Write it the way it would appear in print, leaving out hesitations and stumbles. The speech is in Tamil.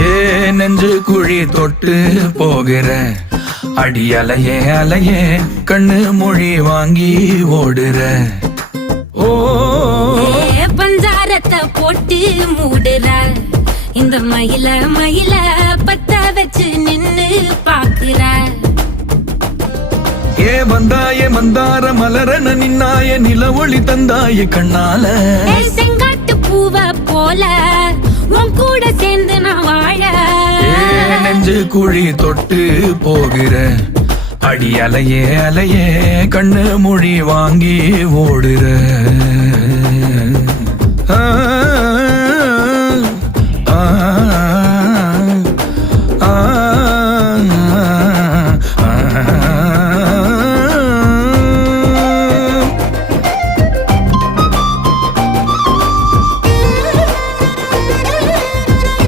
ஏ நெஞ்சு குழி தொட்டு போகிற அடி அலையே அலையே கண்ணு மொழி வாங்கி ஓடுற. ஓ பஞ்சாரத்தை போட்டு மூடுற இந்த மயில மயில பத்த வச்சு நின்னு பாக்குற. ஏ வந்தாய மந்தார மலரன நின்னாய நில ஒளி தந்தாய கண்ணால. செங்காட்டு பூவ போல உன் கூட சேர்ந்து நான் வாழ. நெஞ்சு குழி தொட்டு போகிற அடி அலையே அலையே கண்ணு மொழி வாங்கி ஓடுற. ஆ ஆ